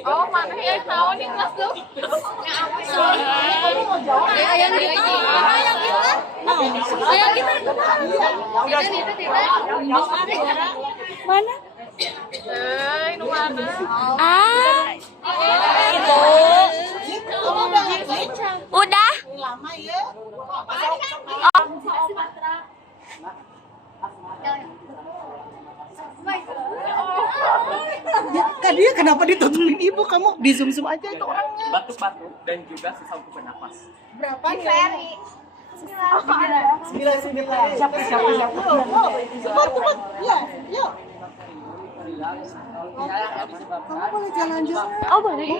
Oh, mana ya tahu nih kelas tuh. Yang gitu. Yang gitu. Mana? Ini mana? Ah. Itu. Udah. Lama ya. Tadi kenapa ditutupin ibu? Kamu di zoom aja itu orangnya. Batuk-batuk dan juga susah untuk bernapas. Berapa nih? 9. Siapa? Ya, yuk. Kamu boleh jalan-jalan. Oh, boleh.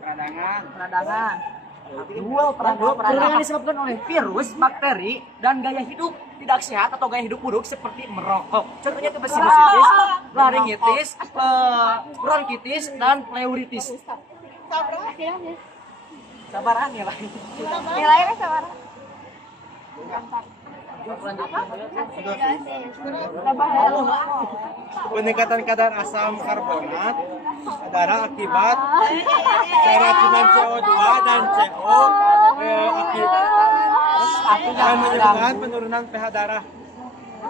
Peradangan. Peradangan disebabkan oleh virus, bakteri, dan gaya hidup tidak sehat atau gaya hidup buruk seperti merokok. Contohnya itu sinusitis, laringitis, bronkitis, dan pleuritis. Sabaran ya, Pak. Nilainya sabar. Peningkatan kadar asam karbonat darah akibat keracunan CO2 dan CO yang menyebabkan penurunan pH darah.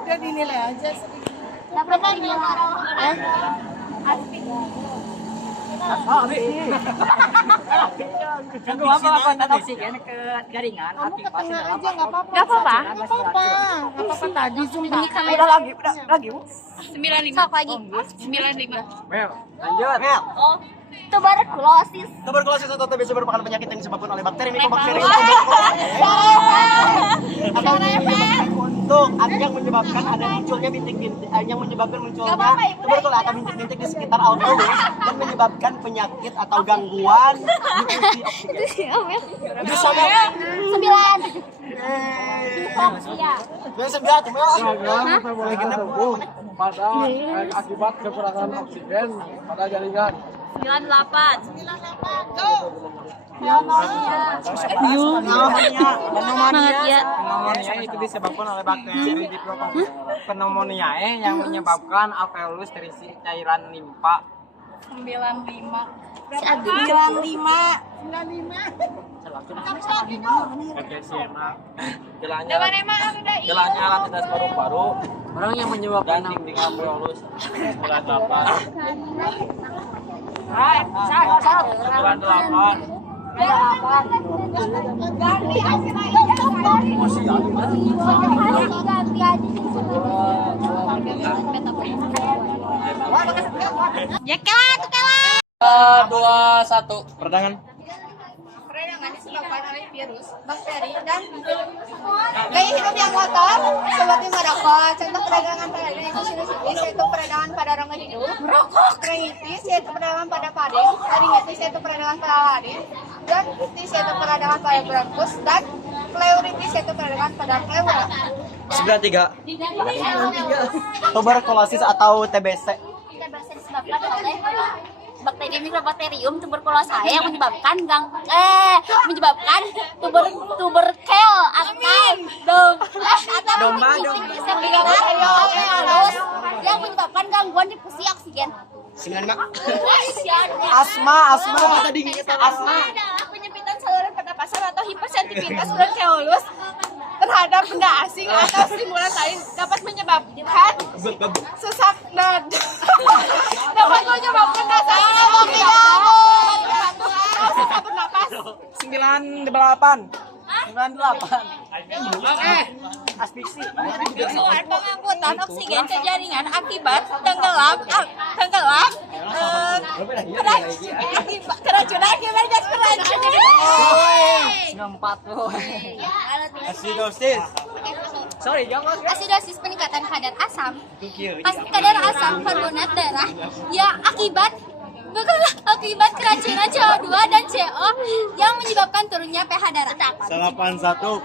Udah dinilai aja sedikit. Kedua peningkatan oksigen ke jaringan Kamu ke akibat tengah aja nggak apa-apa. Nggak apa-apa. Nggak apa-apa tadi zoom. Udah lagi. 95. Sok lagi. 95. Mel, lanjut. Oh, tuberkulosis. Tuberkulosis atau TBC merupakan penyakit yang disebabkan oleh bakteri mycobacterium atau untuk yang menyebabkan ada munculnya bintik-bintik yang menyebabkan munculnya tuberkulosis atau bintik-bintik di sekitar alveolus dan menyebabkan penyakit atau gangguan di fungsi Itu sih Amel. Itu sama 9. Hipoksia. Pada akibat kekurangan oksigen pada jaringan. 98. Pneumonia itu disebabkan oleh bakteri pneumonia yang menyebabkan alveolus terisi cairan limpa. 95. Si Adi. 95. Oke, siapa? Gelanya Emang lantai paru-paru. Orang yang menyebabkan dinding alveolus 98. 98. Jekelah, tukelah. 21. Peradangan. Peradangan disebabkan oleh virus, bakteri, dan gaya hidup yang kotor seperti merokok. Contoh peradangan itu sinusitis, yaitu peradangan pada rongga hidung, bronkitis yaitu peradangan pada faring, laringitis yaitu peradangan pada laring, bronkitis yaitu peradangan pada bronkus, dan pleuritis yaitu peradangan pada pleura. 93. Tuberkulosis atau TBC. TBC disebabkan oleh bakteri Mycobacterium tuberculosis yang menyebabkan tuberkel atau Domba. yang menyebabkan gangguan difusi oksigen. Asma tadi asma. Penyempitan saluran pernapasan atau hipersensitivitas bronkiolus terhadap benda asing atau stimulan lain dapat menyebabkan sesak nada. Dapat menyebabkan sesak susah bernapas. 98. 98. Asfiksi. Keluar pengangkutan oksigen ke jaringan akibat tenggelam keracunan akibat gas keracunan. 94. Asidosis. Sorry, jangan. Asidosis peningkatan kadar asam. Kadar asam karbonat darah ya akibat keracunan CO2 dan CO yang menyebabkan turunnya pH darah. 81.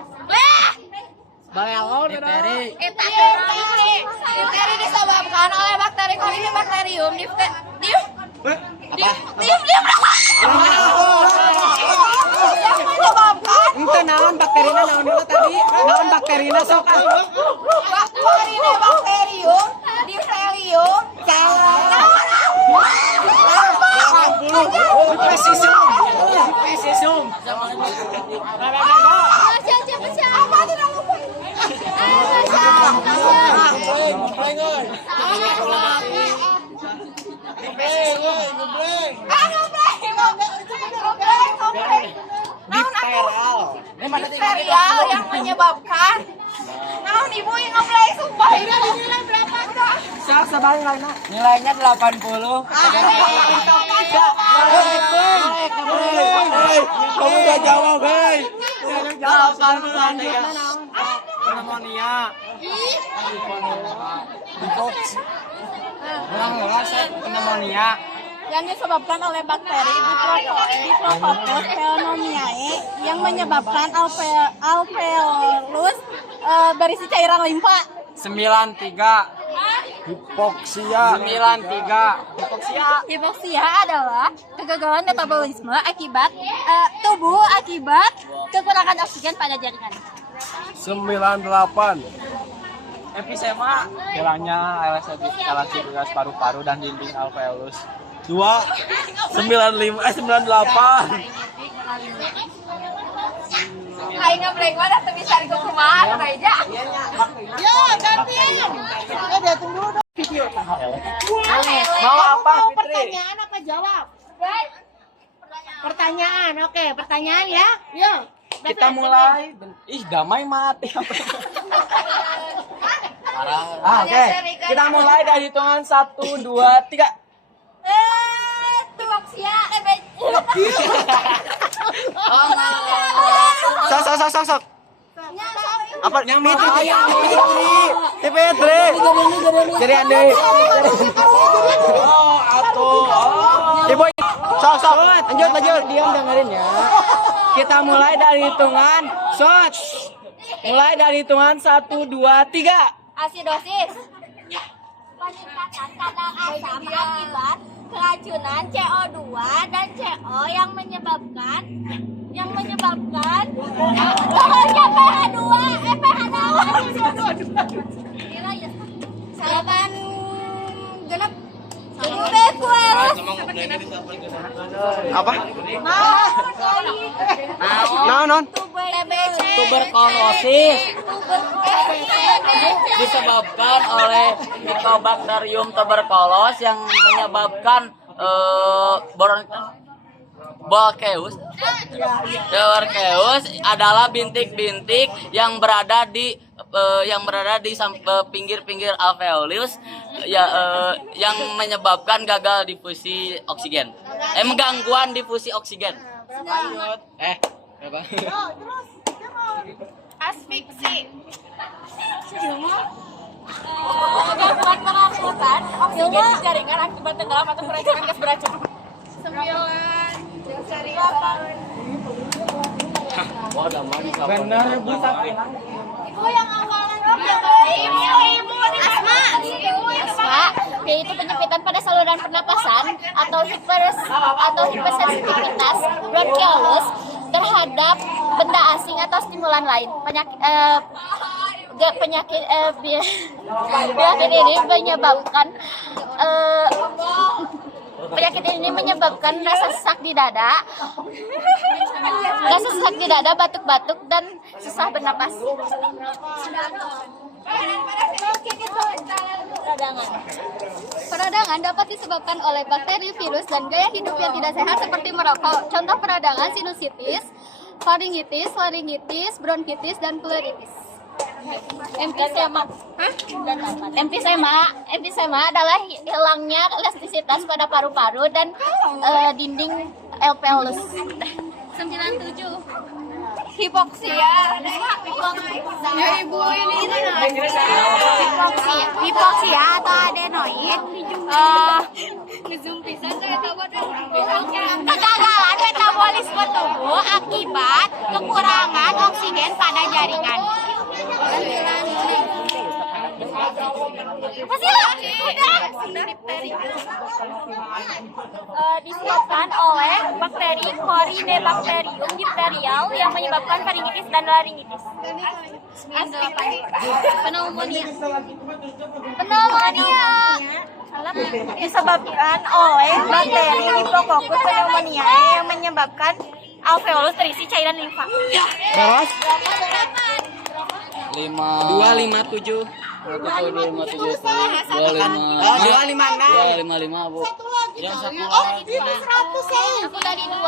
Balon. Difteri disebabkan oleh bakteri Corynebacterium Ente naon bakterina naon dulu tadi? Naon bakterina sok. Corynebacterium diphtherium. Apa tidak lupa? Diphtheria yang menyebabkan. Naon ibu yang ngeplay sumpah ini nilai berapa tuh? Sabari lainnya. Nilainya 80. Kamu gak jawab, hei. Pneumonia. Pneumonia. Yang disebabkan oleh bakteri Diplococcus pneumoniae yang menyebabkan alveolus berisi cairan limpa. 93. Hipoksia. 93. Hipoksia adalah kegagalan metabolisme akibat tubuh akibat kekurangan oksigen pada jaringan. 98. Emfisema. Hilangnya elastisitas paru-paru dan dinding alveolus. 98. Aing ngeplay mah dah teu bisa di kumaha aja. Mau apa, Fitri? Pertanyaan apa jawab? Pertanyaan, oke, pertanyaan ya. Yuk. Kita mulai. Ih, damai mati. Oke. Kita mulai dari hitungan 1 2 3. Hipoksia Sok. Apa? Fitri. Jadi ande. Oh, atuh. Ibu. Sok. Lanjut. Diam dengerin ya. Kita mulai dari hitungan shot. Mulai dari hitungan 1 2 3. asidosis. Peningkatan kadar asam akibat keracunan CO2 dan CO yang menyebabkan turunnya pH2 salapan genep tuberkulosis Apa? Naon? TBC Tuberkulosis disebabkan oleh Mycobacterium tuberculosis yang menyebabkan Borkeus adalah bintik-bintik yang berada di pinggir-pinggir alveolus yang menyebabkan gagal difusi oksigen. Gangguan difusi oksigen. Asfiksi. gangguan pengangkutan oksigen di jaringan akibat tenggelam atau peredaran gas beracun. 9 serius. Benar, Bu. Ibu yang awalan asma yaitu penyempitan pada saluran pernapasan atau hipersensitivitas bronkiolus terhadap benda asing atau stimulan lain. Penyakit ini menyebabkan rasa sesak di dada, batuk-batuk dan susah bernapas. Peradangan dapat disebabkan oleh bakteri, virus, dan gaya hidup yang tidak sehat seperti merokok. Contoh peradangan sinusitis, faringitis, bronkitis, dan pleuritis. Emfisema adalah hilangnya elastisitas pada paru-paru dan dinding alveolus. 97. Hipoksia. Ya ibu ini. Hipoksia atau adenoid kegagalan metabolisme tubuh akibat kekurangan oksigen pada jaringan. Apa sih lah? Disebabkan oleh bakteri Corynebacterium diphtherial yang menyebabkan faringitis dan laringitis. Pneumonia disebabkan oleh bakteri Diplococcus pneumoniae yang menyebabkan alveolus terisi cairan limfa. Terus? 257. 255 Bu. Yang satu lagi. Aku tadi 2.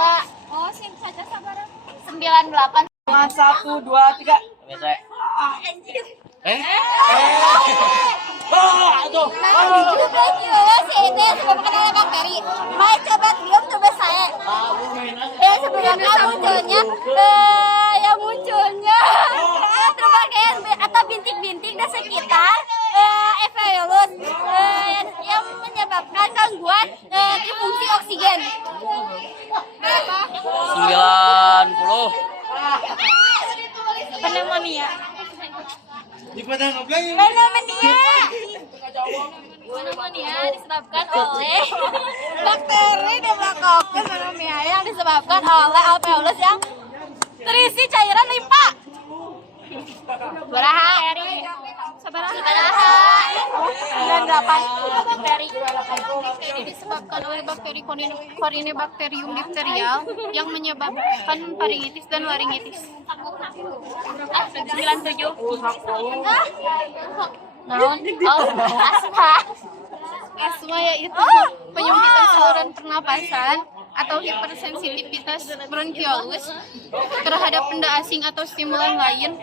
Oh, sing saja sabar. 98. 1, 2, 3. Biasa. Disebabkan oleh bakteri. Mai coba biom coba saya. Sebelumnya munculnya terbakar atau bintik-bintik di sekitar alveolus yang menyebabkan gangguan di fungsi oksigen. 90. Pneumonia. Pneumonia disebabkan oleh bakteri Demococcus pneumonia yang disebabkan oleh alveolus yang terisi cairan limpa. Sabaraha? Sabaraha? 98. Bakteri disebabkan oleh bakteri Corynebacterium diphtherial yang menyebabkan faringitis dan laringitis. 97. Naon? Oh, asma. Asma yaitu penyempitan saluran pernapasan atau hipersensitivitas bronkiolus terhadap benda asing atau stimulan lain.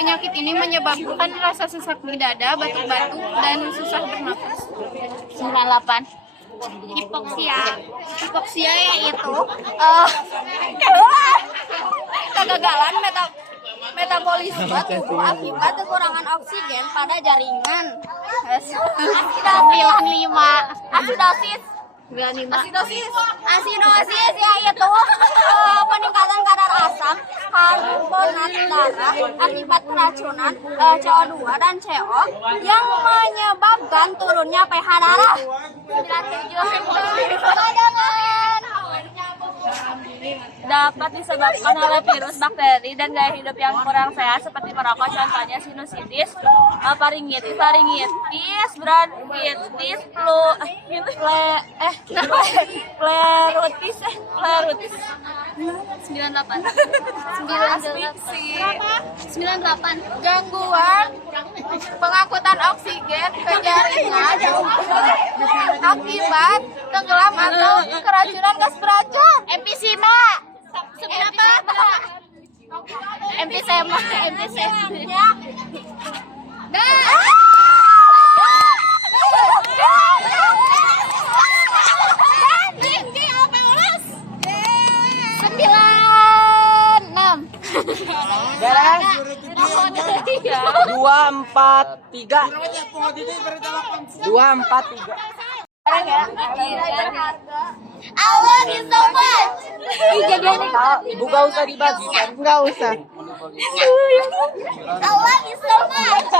Penyakit ini menyebabkan rasa sesak di dada, batuk-batuk, dan susah bernapas. 98. Hipoksia yaitu kegagalan metabolisme tubuh akibat kekurangan oksigen pada jaringan. 95. Asidosis yaitu peningkatan kadar asam karbonat darah akibat keracunan CO2 dan CO yang menyebabkan turunnya pH darah. 97. Dapat disebabkan oleh virus, bakteri, dan gaya hidup yang kurang sehat seperti merokok, contohnya sinusitis, faringitis, bronkitis, pleurutis. 98. Gangguan pengangkutan oksigen ke jaringan akibat tenggelam atau keracunan gas beracun. Emfisema. Emfisema. Beres. 243. 243. I love you so much. Ibu gak usah dibagikan. Enggak usah. I love you so much.